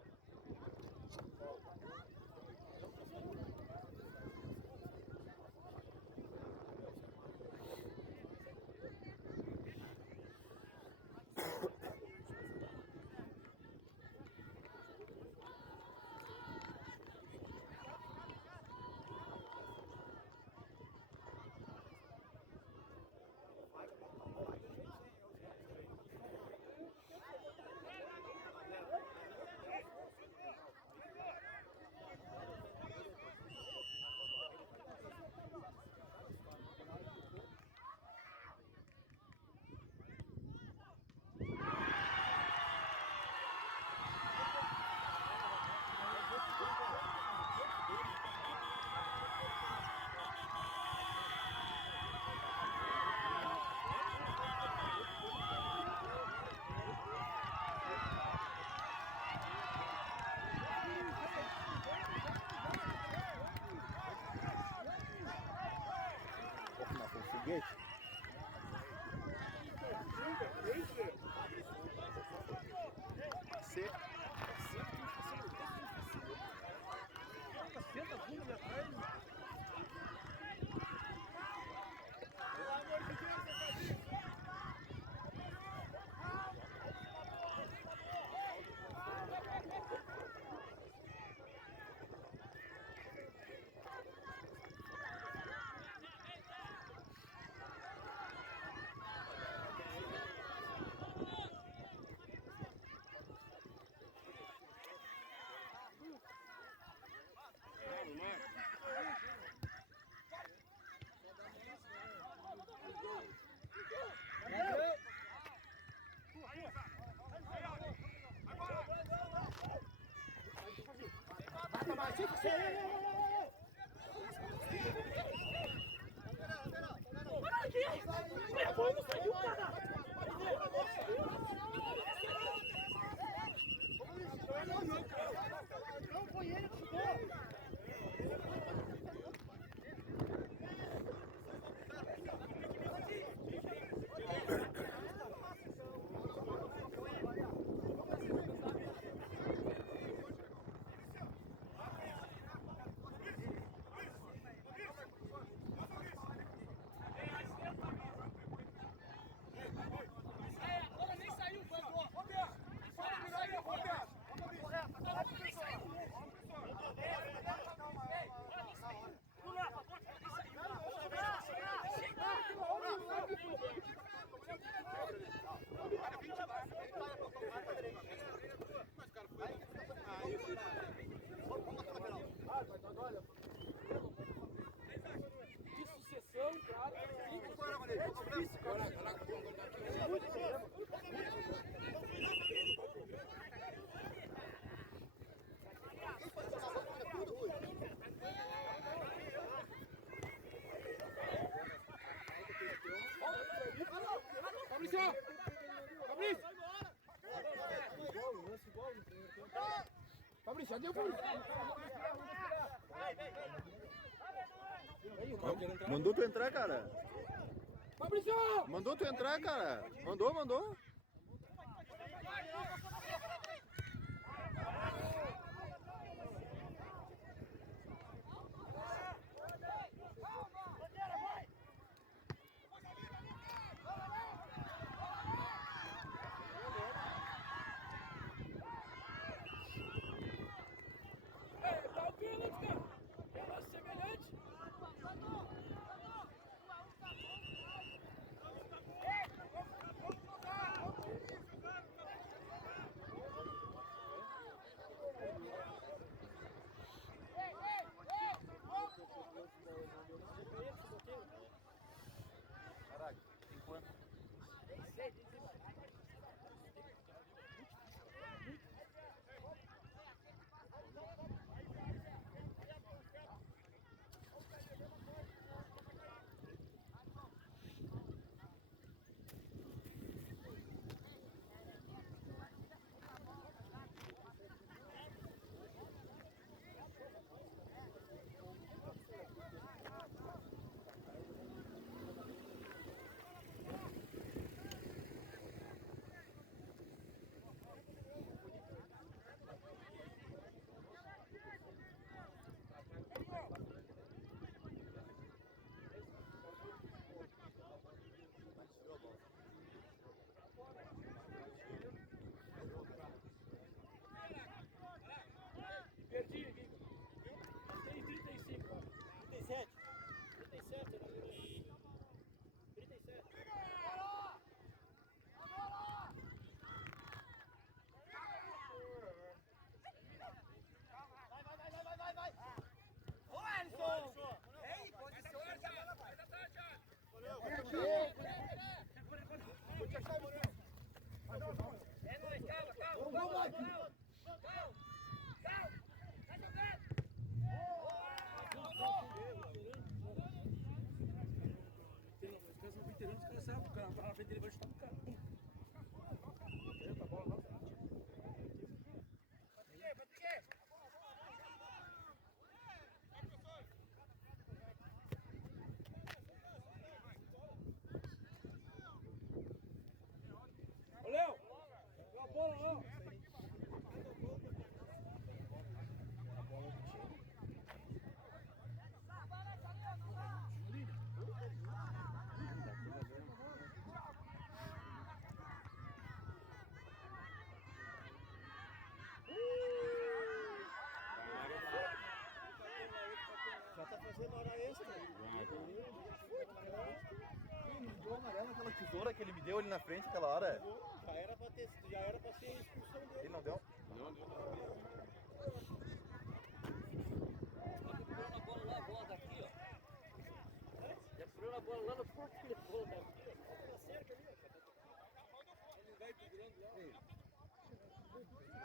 Gente. Fabrício, já deu, Fabrício. Mandou tu entrar, cara. Fabrício! Mandou tu entrar, cara. Mandou. tesoura que ele me deu ali na frente aquela hora. Já era pra ser expulsão dele. Ele não deu? Tá procurando a bola lá, a bola daqui, ó. Já procurando a bola lá no porto, a bola daqui, ó. Na cerca ali, ó. Ele vai procurando lá. Vamos, Manuel.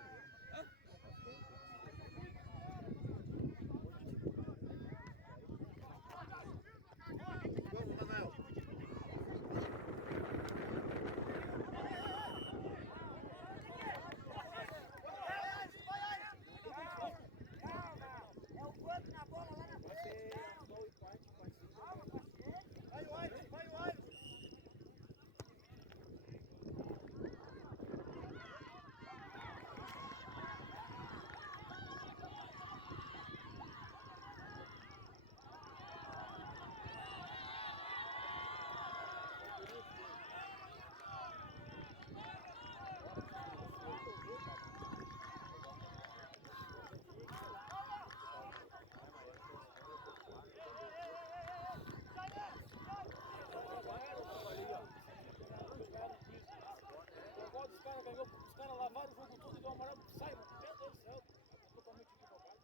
Os caras lavaram o jogo todo e deu amarelo pro Simon. Meu Deus do céu. Totalmente equivocado.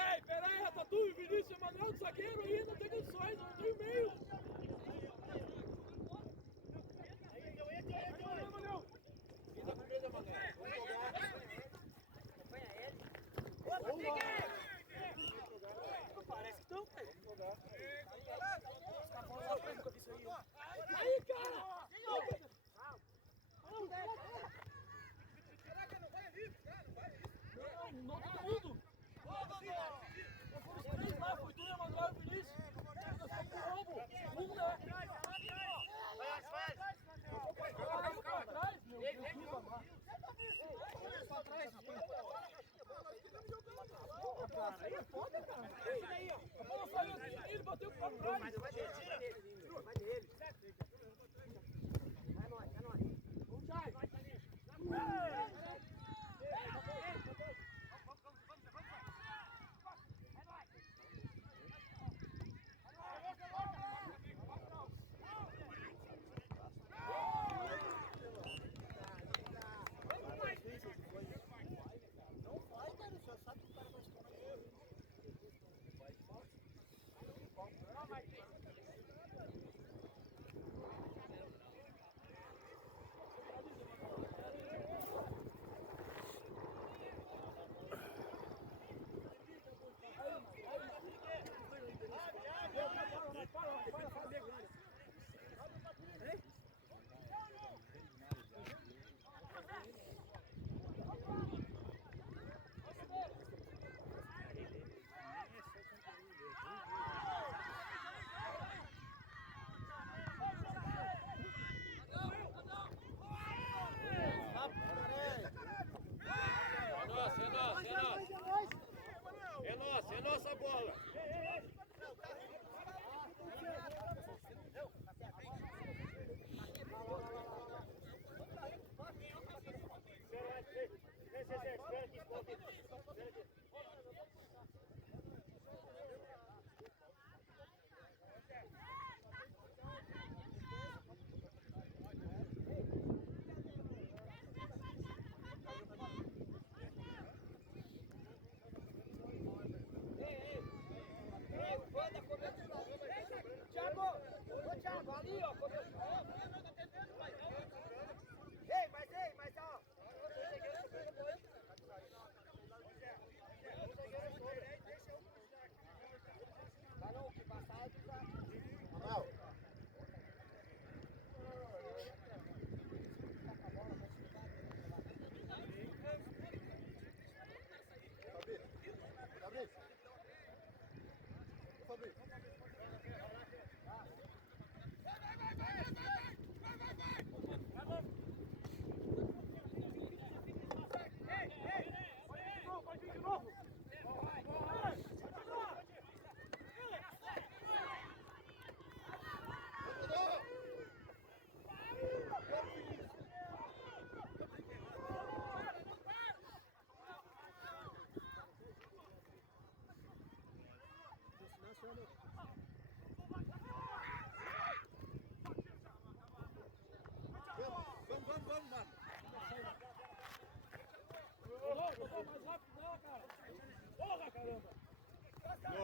Ei, peraí, Ratatu e Vinícius Emanuel do zagueiro aí, não tem condições, não tem meio. Parece que estão, Aí, cara! Não, todo mundo! Não foram os três lá, foi tu, Emanuel e Vinícius. Nós fomos pro roubo. Um, né? Vai pra trás, meu Deus, amado. Pra trás. Cara, aí é foda, cara. Esse daí, ó. A bola saiu assim, ele bateu pra trás. Vai nele. Vai nele. Vai nós. Vamos, Chay. não vai, cara. Só sabe que o cara vai se tomar erro.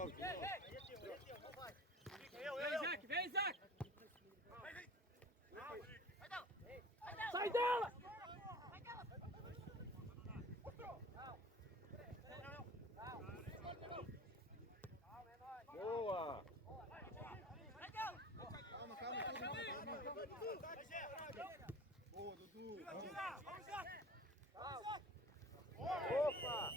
Isaac, vem, Isaac! Sai dela! Boa! Boa, Dudu! Opa!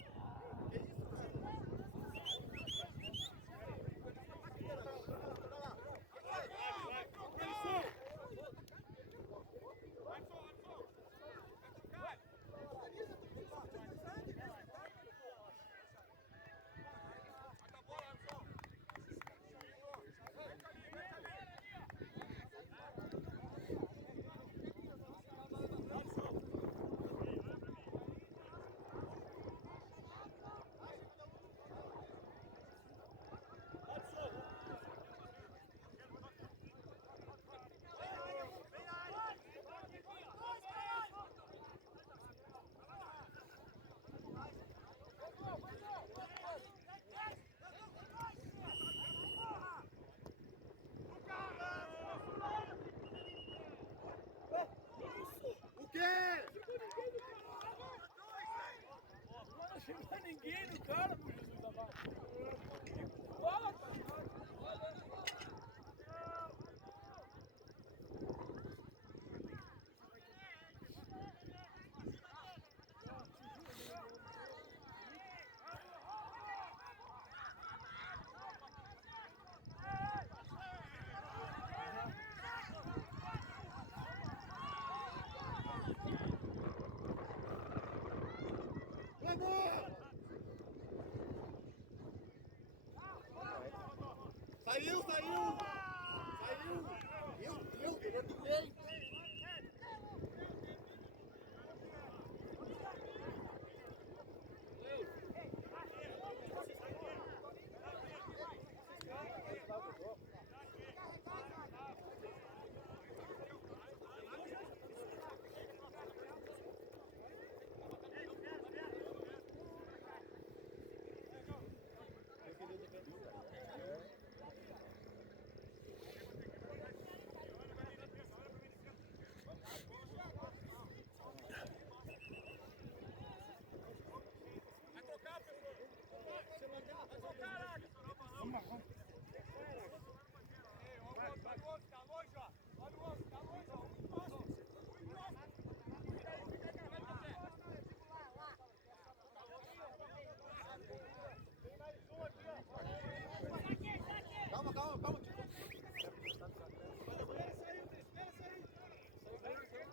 Não chegou ninguém no cara, por Jesus amado. Volta! Saiu! Saiu! Saiu! Virou direito! Calma.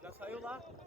Já saiu lá.